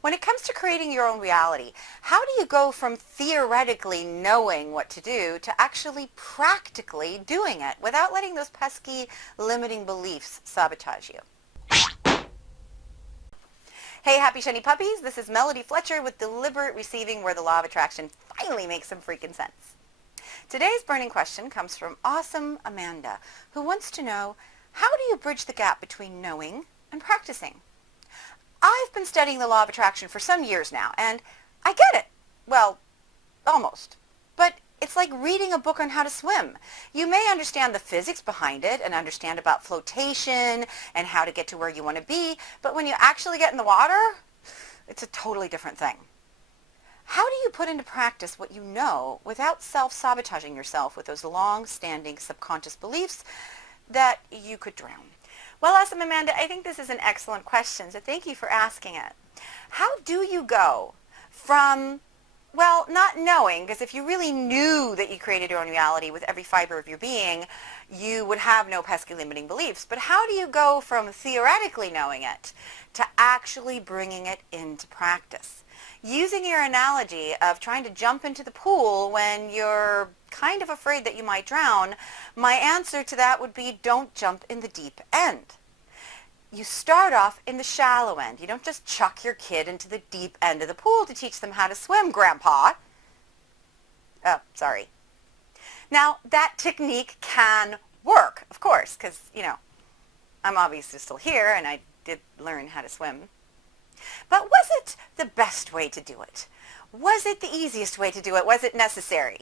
When it comes to creating your own reality, how do you go from theoretically knowing what to do to actually practically doing it without letting those pesky limiting beliefs sabotage you? Hey, happy shiny puppies. This is Melody Fletcher with Deliberate Receiving, where the law of attraction finally makes some freaking sense. Today's burning question comes from awesome Amanda, who wants to know, how do you bridge the gap between knowing and practicing? I've been studying the law of attraction for some years now, and I get it. Well, almost. But it's like reading a book on how to swim. You may understand the physics behind it and understand about flotation and how to get to where you want to be, but when you actually get in the water, it's a totally different thing. How do you put into practice what you know without self-sabotaging yourself with those long-standing subconscious beliefs that you could drown? Well, awesome Amanda, I think this is an excellent question, so thank you for asking it. How do you go from, well, not knowing, because if you really knew that you created your own reality with every fiber of your being, you would have no pesky limiting beliefs. But how do you go from theoretically knowing it to actually bringing it into practice? Using your analogy of trying to jump into the pool when you're kind of afraid that you might drown, my answer to that would be, don't jump in the deep end. You start off in the shallow end. You don't just chuck your kid into the deep end of the pool to teach them how to swim, Grandpa. Oh, sorry. Now, that technique can work, of course, because, I'm obviously still here and I did learn how to swim. But was it the best way to do it? Was it the easiest way to do it? Was it necessary?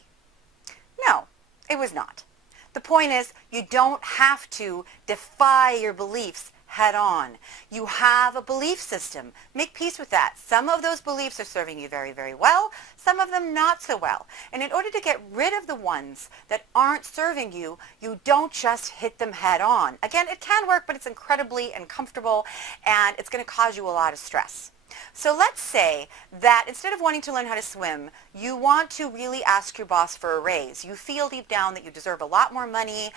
No, it was not. The point is, you don't have to defy your beliefs head on. You have a belief system. Make peace with that. Some of those beliefs are serving you very, very well, some of them not so well. And in order to get rid of the ones that aren't serving you, you don't just hit them head on. Again, it can work, but it's incredibly uncomfortable and it's going to cause you a lot of stress. So let's say that instead of wanting to learn how to swim, you want to really ask your boss for a raise. You feel deep down that you deserve a lot more money,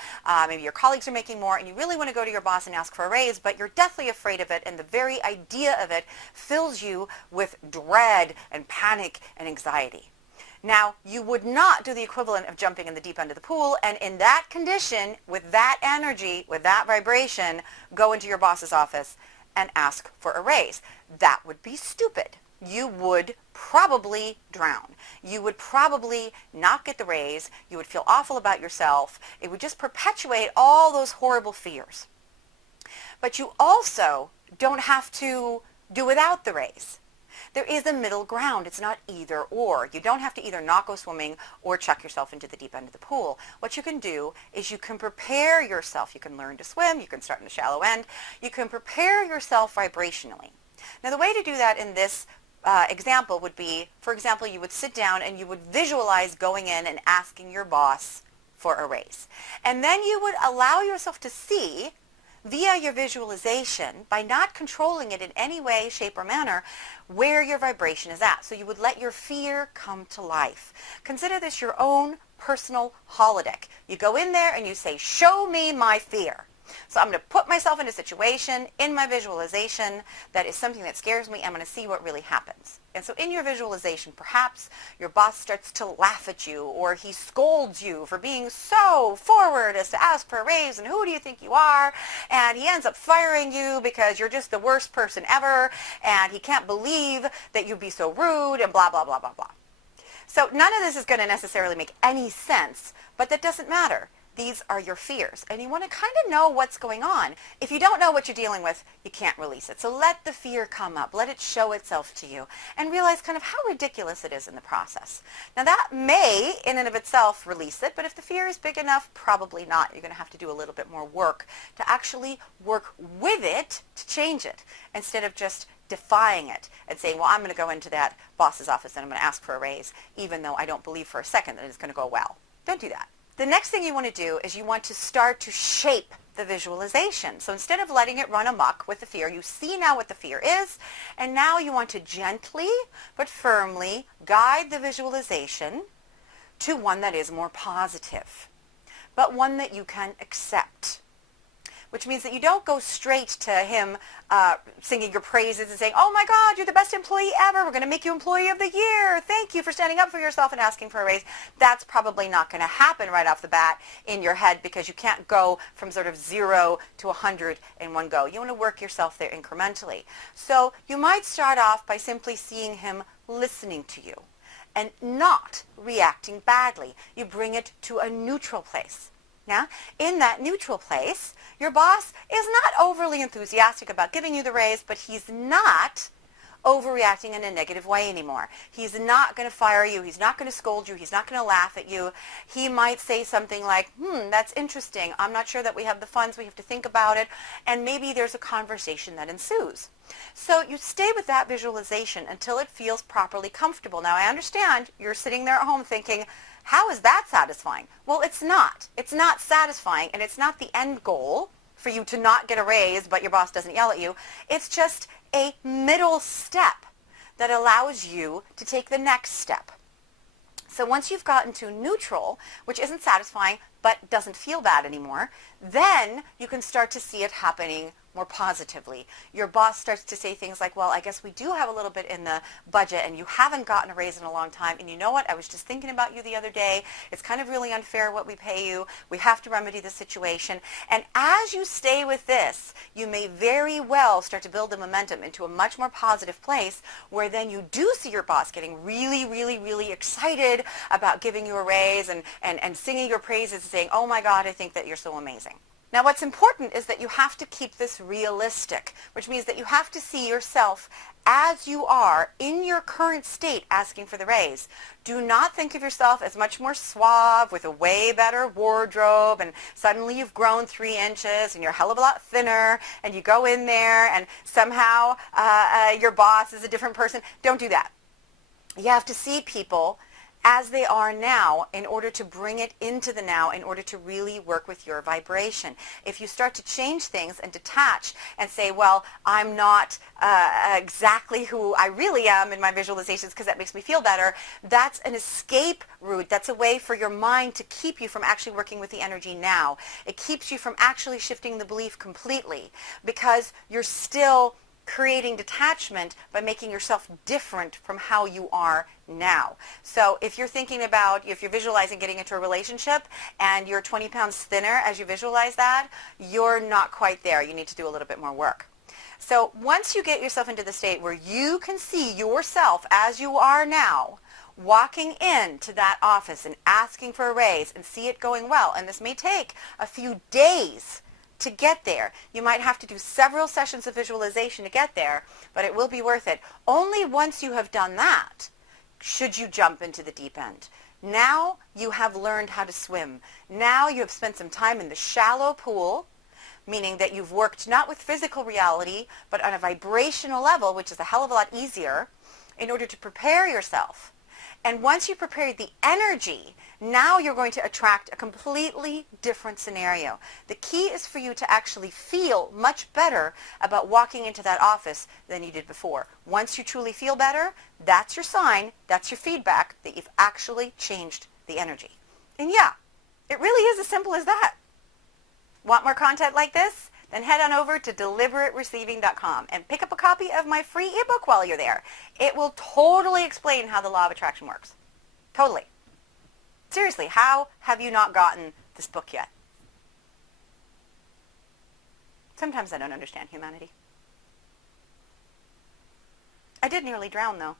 maybe your colleagues are making more, and you really want to go to your boss and ask for a raise, but you're deathly afraid of it, and the very idea of it fills you with dread and panic and anxiety. Now, you would not do the equivalent of jumping in the deep end of the pool, and in that condition, with that energy, with that vibration, go into your boss's office and ask for a raise. That would be stupid. You would probably drown. You would probably not get the raise. You would feel awful about yourself. It would just perpetuate all those horrible fears. But you also don't have to do without the raise. There is a middle ground. It's not either or. You don't have to either not go swimming or chuck yourself into the deep end of the pool. What you can do is you can prepare yourself. You can learn to swim. You can start in the shallow end. You can prepare yourself vibrationally. Now, the way to do that in this example would be, for example, you would sit down and you would visualize going in and asking your boss for a raise. And then you would allow yourself to see via your visualization, by not controlling it in any way, shape, or manner, where your vibration is at. So you would let your fear come to life. Consider this your own personal holodeck. You go in there and you say, show me my fear. So I'm going to put myself in a situation in my visualization that is something that scares me. I'm going to see what really happens. And so in your visualization, perhaps your boss starts to laugh at you, or he scolds you for being so forward as to ask for a raise, and who do you think you are? And he ends up firing you because you're just the worst person ever, and he can't believe that you'd be so rude, and blah, blah, blah, blah, blah. So none of this is going to necessarily make any sense, but that doesn't matter. These are your fears, and you want to kind of know what's going on. If you don't know what you're dealing with, you can't release it. So let the fear come up. Let it show itself to you, and realize kind of how ridiculous it is in the process. Now, that may, in and of itself, release it, but if the fear is big enough, probably not. You're going to have to do a little bit more work to actually work with it to change it, instead of just defying it and saying, well, I'm going to go into that boss's office and I'm going to ask for a raise, even though I don't believe for a second that it's going to go well. Don't do that. The next thing you want to do is you want to start to shape the visualization. So instead of letting it run amok with the fear, you see now what the fear is, and now you want to gently but firmly guide the visualization to one that is more positive, but one that you can accept. which means that you don't go straight to him singing your praises and saying, oh my God, you're the best employee ever. We're going to make you employee of the year. Thank you for standing up for yourself and asking for a raise. That's probably not going to happen right off the bat in your head, because you can't go from sort of 0 to 100 in one go. You want to work yourself there incrementally. So you might start off by simply seeing him listening to you and not reacting badly. You bring it to a neutral place. Now, in that neutral place, your boss is not overly enthusiastic about giving you the raise, but he's not overreacting in a negative way anymore. He's not going to fire you. He's not going to scold you. He's not going to laugh at you. He might say something like, that's interesting. I'm not sure that we have the funds. We have to think about it. And maybe there's a conversation that ensues. So you stay with that visualization until it feels properly comfortable. Now, I understand you're sitting there at home thinking, how is that satisfying? Well, it's not. It's not satisfying, and it's not the end goal for you to not get a raise, but your boss doesn't yell at you. It's just a middle step that allows you to take the next step. So once you've gotten to neutral, which isn't satisfying but doesn't feel bad anymore, then you can start to see it happening more positively. Your boss starts to say things like, well, I guess we do have a little bit in the budget and you haven't gotten a raise in a long time. And you know what? I was just thinking about you the other day. It's kind of really unfair what we pay you. We have to remedy the situation. And as you stay with this, you may very well start to build the momentum into a much more positive place, where then you do see your boss getting really, really, really excited about giving you a raise and singing your praises and saying, oh my God, I think that you're so amazing. Now, what's important is that you have to keep this realistic, which means that you have to see yourself as you are in your current state asking for the raise. Do not think of yourself as much more suave with a way better wardrobe, and suddenly you've grown 3 inches and you're a hell of a lot thinner, and you go in there and somehow your boss is a different person. Don't do that. You have to see people as they are now in order to bring it into the now, in order to really work with your vibration. If you start to change things and detach and say, well, I'm not exactly who I really am in my visualizations because that makes me feel better, that's an escape route. That's a way for your mind to keep you from actually working with the energy now. It keeps you from actually shifting the belief completely, because you're still creating detachment by making yourself different from how you are now. So if you're thinking about, if you're visualizing getting into a relationship and you're 20 pounds thinner as you visualize that, you're not quite there. You need to do a little bit more work. So once you get yourself into the state where you can see yourself as you are now, walking into that office and asking for a raise and see it going well, and this may take a few days to get there. You might have to do several sessions of visualization to get there, but it will be worth it. Only once you have done that should you jump into the deep end. Now you have learned how to swim. Now you have spent some time in the shallow pool, meaning that you've worked not with physical reality, but on a vibrational level, which is a hell of a lot easier, in order to prepare yourself. And once you prepare the energy, now you're going to attract a completely different scenario. The key is for you to actually feel much better about walking into that office than you did before. Once you truly feel better, that's your sign, that's your feedback that you've actually changed the energy. And yeah, it really is as simple as that. Want more content like this? Then head on over to deliberatereceiving.com and pick up a copy of my free ebook while you're there. It will totally explain how the law of attraction works. Totally. Seriously, how have you not gotten this book yet? Sometimes I don't understand humanity. I did nearly drown, though.